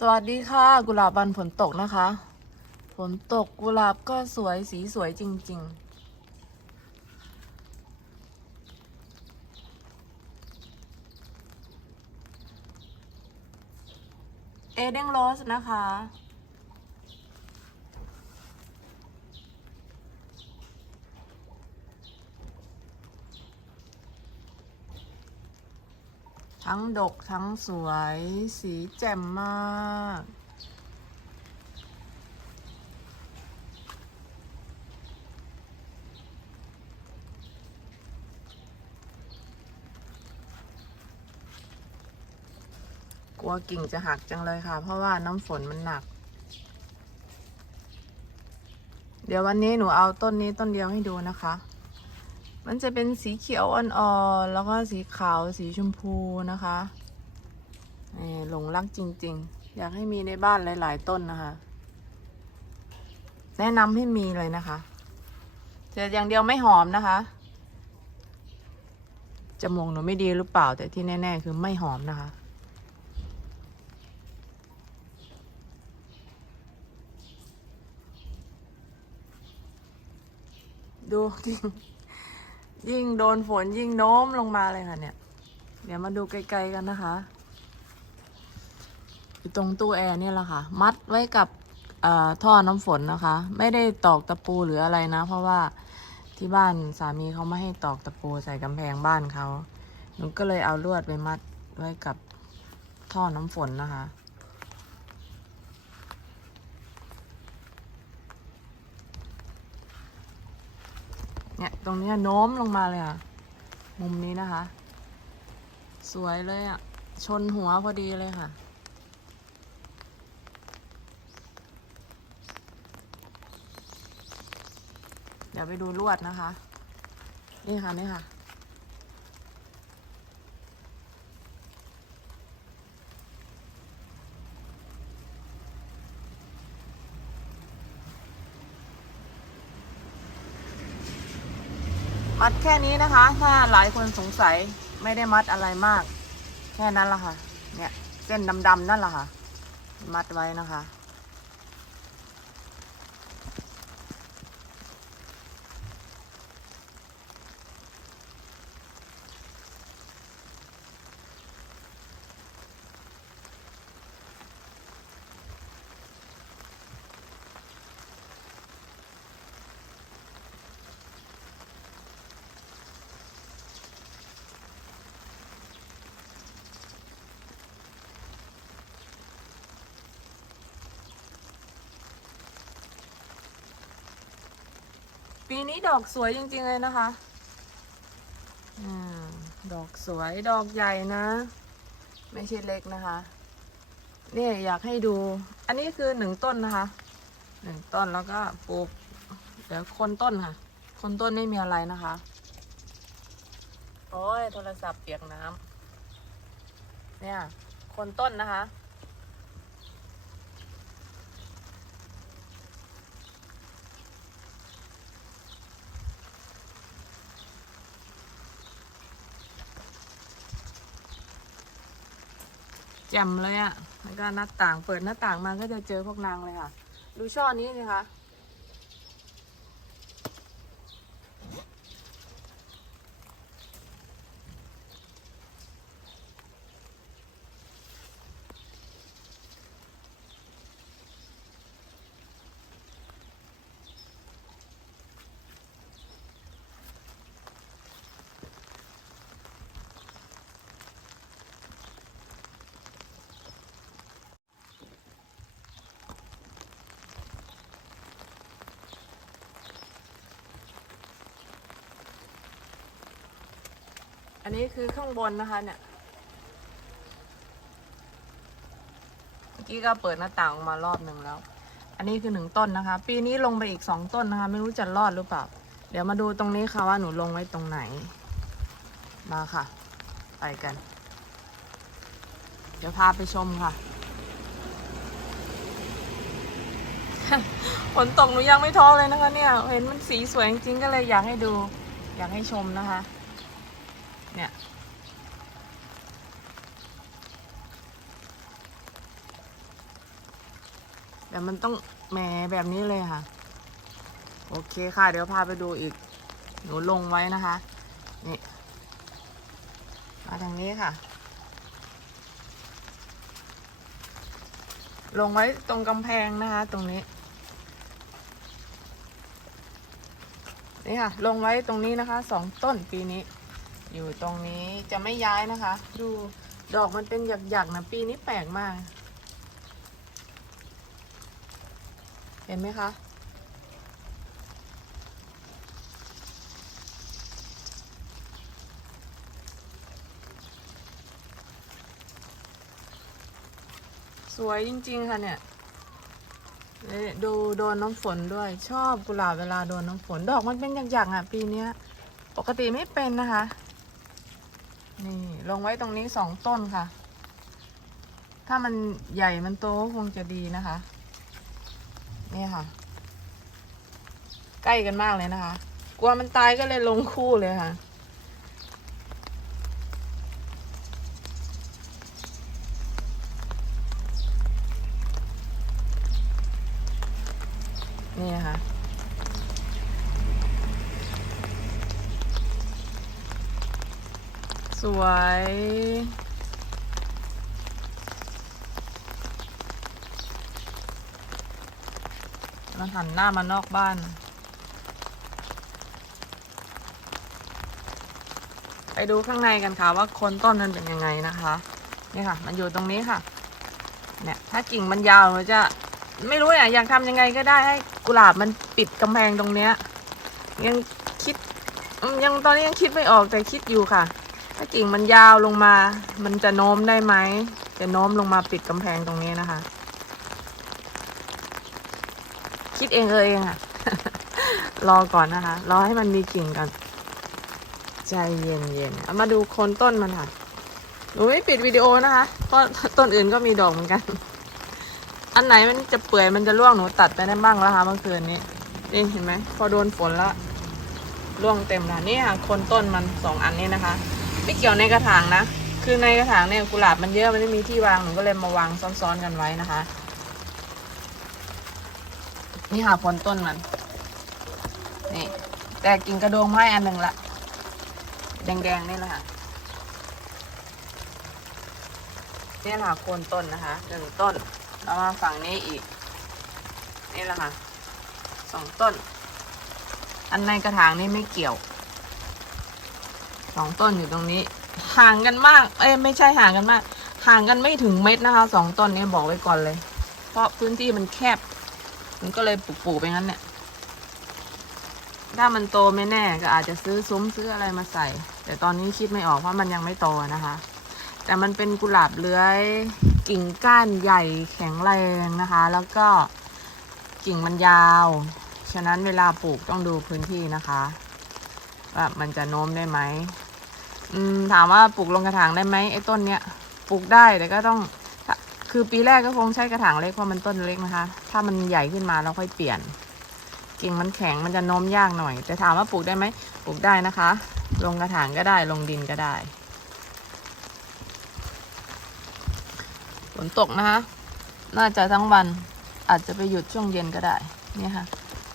สวัสดีค่ะ กุหลาบวันฝนตกนะคะ ฝนตกกุหลาบก็สวยสีสวยจริง ๆเอเดนโรสนะคะ ทั้งดกทั้งสวยสีแจ่มมากกลัวกิ่งจะหักจังเลยค่ะ เพราะว่าน้ำฝนมันหนัก เดี๋ยววันนี้หนูเอาต้นนี้ต้นเดียวให้ดูนะคะ มันจะเป็นสีเขียวอ่อนๆ แล้วก็สีขาวสีชมพูนะคะนี่หลงรักจริง ๆ อยากให้มีในบ้านหลาย ๆ ต้นนะคะ แนะนำให้มีเลยนะคะแต่อย่างเดียวไม่หอมนะคะจมูกหนูไม่ดีหรือเปล่า แต่ที่แน่ ๆ คือไม่หอมนะคะ ดูยิ่ง ยิ่งโดนฝนยิ่งโน้มลงมาเลยค่ะเนี่ย เดี๋ยวมาดูไกลๆกันนะคะ อยู่ตรงตู้แอร์เนี่ยแหละค่ะ มัดไว้กับท่อน้ำฝนนะคะ ไม่ได้ตอกตะปูหรืออะไรนะ เพราะว่าที่บ้านสามีเขาไม่ให้ตอกตะปูใส่กำแพงบ้านเขาหนูก็เลยเอาลวดไปมัดไว้กับท่อน้ำฝนนะคะ เนี่ยตรงเนี้ยโน้มลงมาเลยอะ มุมนี้นะคะ สวยเลยอะ ชนหัวพอดีเลยค่ะ เดี๋ยวไปดูลวดนะคะ นี่ค่ะ นี่ค่ะ มัดแค่นี้นะคะ ถ้าหลายคนสงสัยไม่ได้มัดอะไรมาก แค่นั้นละค่ะ เนี่ยเส้นดำๆนั่นละค่ะ มัดไว้นะคะ ปีนี้ดอกสวยจริงๆเลยนะคะอืมดอกสวยดอกใหญ่นะ ไม่ใช่เล็กนะคะ เนี่ยอยากให้ดู อันนี้คือหนึ่งต้นนะคะหนึ่งต้นแล้วก็ปลูกเดี๋ยวคนต้นค่ะ คนต้นไม่มีอะไรนะคะ โอ้ยโทรศัพท์เปียกน้ำเนี่ย คนต้นนะคะ จ่มเลยอะ่ะแล้วก็หน้าต่างเปิดหน้าต่างมาก็จะเจอพวกนางเลยค่ะ ดูช่อนี้สิคะ อันนี้คือข้างบนนะคะเนี่ย เมื่อกี้ก็เปิดหน้าต่างออกมารอบหนึ่งแล้ว อันนี้คือหนึ่งต้นนะคะ ปีนี้ลงไปอีกสองต้นนะคะ ไม่รู้จะรอดหรือเปล่า เดี๋ยวมาดูตรงนี้ค่ะว่าหนูลงไว้ตรงไหน มาค่ะ ไปกัน เดี๋ยวพาไปชมค่ะฝนตกหนูยังไม่ท้อเลยนะคะเนี่ย เห็นมันสีสวยจริงๆก็เลยอยากให้ดู อยากให้ชมนะคะ เนี่ย แต่มันต้องแหมแบบนี้เลยค่ะ โอเคค่ะ เดี๋ยวพาไปดูอีก หนูลงไว้นะคะ นี่ มาทางนี้ค่ะ ลงไว้ตรงกำแพงนะคะ ตรงนี้นี่ค่ะ ลงไว้ตรงนี้นะคะสองต้นปีนี้ อยู่ตรงนี้จะไม่ย้ายนะคะ ดูดอกมันเป็นหยักๆนะปีนี้แปลกมาก เห็นไหมคะ สวยจริงๆค่ะเนี่ยนี่ดูโดนน้ำฝนด้วยชอบกุหลาบเวลาโดนน้ำฝนดอกมันเป็นหยักๆอะ ปีนี้ปกติไม่เป็นนะคะ นี่ลงไว้ตรงนี้สองต้นค่ะ ถ้ามันใหญ่มันโตคงจะดีนะคะ นี่ค่ะ ใกล้กันมากเลยนะคะ กลัวมันตายก็เลยลงคู่เลยค่ะ นี่ค่ะ วย มันหันหน้ามานอกบ้านไปดูข้างในกันค่ะว่าคนต้นมันเป็นยังไงนะคะนี่ค่ะ มันอยู่ตรงนี้ค่ะ เนี่ย ถ้ากิ่งมันยาวมันจะ ไม่รู้เนี่ยอยากทำยังไงก็ได้ให้กุหลาบมันปิดกำแพงตรงเนี้ย ยังคิดยังตอนนี้ยังคิดไม่ออกแต่คิดอยู่ค่ะากิ่งมันยาวลงมา มันจะโน้มได้ไหม จะโน้มลงมาปิดกำแพงตรงนี้นะคะ คิดเองเออเองค่ะรอก่อนนะคะ รอให้มันมีกิ่งก่อน ใจเย็นเย็นเอามาดูโคนต้นมันค่ะ หนูไม่ปิดวิดีโอนะคะเพราะต้นอื่นก็มีดอกเหมือนกัน อันไหนมันจะเปื่อยมันจะร่วงหนูตัดไปได้บ้างแล้วค่ะเมื่อคืนนี้ นี่เห็นไหม พอโดนฝนล้วร่วงเต็มแล้วนี่ค่ะโคนต้นมันสองอันนี้นะคะ ไม่เกี่ยวในกระถางนะ คือในกระถางเนี่ยกุหลาบมันเยอะมันไม่มีที่วางหนูก็เลยมาวางซ้อนๆกันไว้นะคะ นี่ค่ะโคนต้นมัน นี่ แต่กิ่งกระโดงไม้อันหนึ่งละ แดงๆนี่แหละค่ะนี่แหละค่ะโคนต้นนะคะหนึ่งต้นแล้วมาฝั่งนี้อีก นี่แหละค่ะสองต้น อันในกระถางนี่ไม่เกี่ยว สองต้นอยู่ตรงนี้ ห่างกันมาก เอ้ยไม่ใช่ห่างกันมาก ห่างกันไม่ถึงเม็ดนะคะสองต้นนี้บอกไว้ก่อนเลย เพราะพื้นที่มันแคบ มันก็เลยปลูกๆไปงั้นเนี่ย ถ้ามันโตไม่แน่ก็อาจจะซื้อซุ้มซื้ออะไรมาใส่ แต่ตอนนี้คิดไม่ออกเพราะมันยังไม่โตนะคะ แต่มันเป็นกุหลาบเลื้อยกิ่งก้านใหญ่แข็งแรงนะคะ แล้วก็กิ่งมันยาว ฉะนั้นเวลาปลูกต้องดูพื้นที่นะคะ ว่ามันจะโน้มได้ไหม อืมถามว่าปลูกลงกระถางได้ไหมไอ้ต้นเนี้ยปลูกได้แต่ก็ต้อง คือปีแรกก็คงใช้กระถางเล็กเพราะมันต้นเล็กนะคะ ถ้ามันใหญ่ขึ้นมาเราค่อยเปลี่ยน กิ่งมันแข็งมันจะโน้มยากหน่อย แต่ถามว่าปลูกได้ไหมปลูกได้นะคะ ลงกระถางก็ได้ลงดินก็ได้ฝนตกนะคะ น่าจะทั้งวันอาจจะไปหยุดช่วงเย็นก็ได้ เนี่ยค่ะ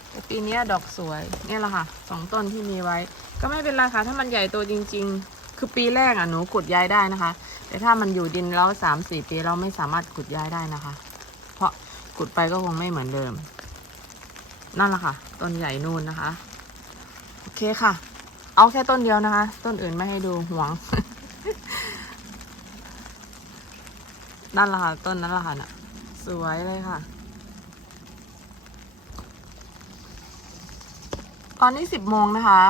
แต่ปีนี้ดอกสวย เนี่ยแหละค่ะสองต้นที่มีไว้ ก็ไม่เป็นไรค่ะ ถ้ามันใหญ่โตจริง ๆ คือปีแรกอะหนูขุดย้ายได้นะคะ แต่ถ้ามันอยู่ดินแล้วสามสี่ปีเราไม่สามารถขุดย้ายได้นะคะ เพราะขุดไปก็คงไม่เหมือนเดิม นั่นแหละค่ะ ต้นใหญ่นู่นนะคะ โอเคค่ะ เอาแค่ต้นเดียวนะคะ ต้นอื่นไม่ให้ดูห่วง นั่นแหละค่ะ ต้นนั้นแหละค่ะน่ะ สวยเลยค่ะ ตอนนี้สิบโมงนะคะ